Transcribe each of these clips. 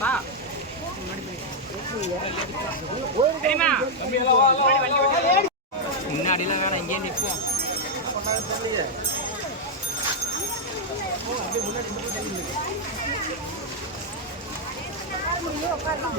பா முன்னாடிலாம் வேணாம் இங்கே நிற்போம். உட்காரலாம்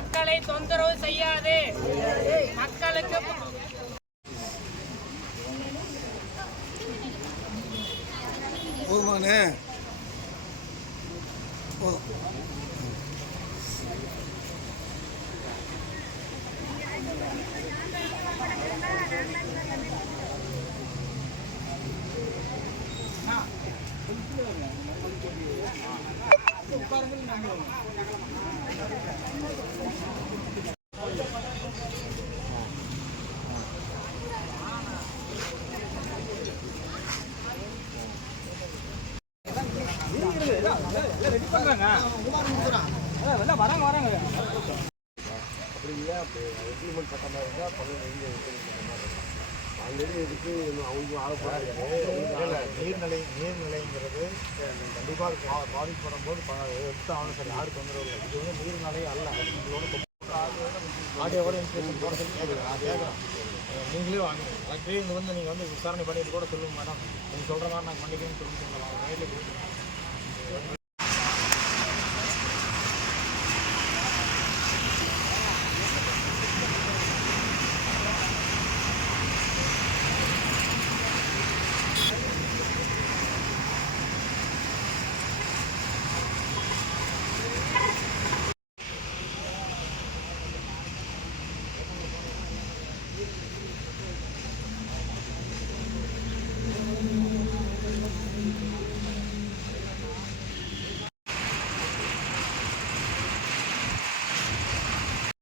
மக்களை தொந்தரவு செய்யாது. மக்களுக்கு போதுமானே. போதும். வராங்க வராங்க அப்படி இல்லை அப்படி எக்ரிமெண்ட் பக்கமாக இருந்தால் பதினஞ்சு எக்ரிமெண்ட் பக்கமாக இருக்கும் ஆல்ரெடி இன்னும் அவங்க ஆகப்படாது நீர்நிலை நீர்நிலைங்கிறது கண்டிப்பாக பா பாதிக்கப்படும் போது எடுத்து ஆகணும் சார் யாருக்கு தொந்தரவு இல்லை. இது வந்து நீர்நிலை அல்ல. உங்களோட ஆடியோட இன்ஸ்பெக்ஷன் போட சொல்லி கேட்குறேன் நான் கேட்குறேன் நீங்களே வாங்க. இங்கே வந்து நீங்கள் வந்து விசாரணை பண்ணிட்டு கூட சொல்லுங்க மேடம். நீங்கள் சொல்கிற மாதிரி நாங்கள் பண்ணிக்கணும்னு சொல்லுங்க நேரில் போய்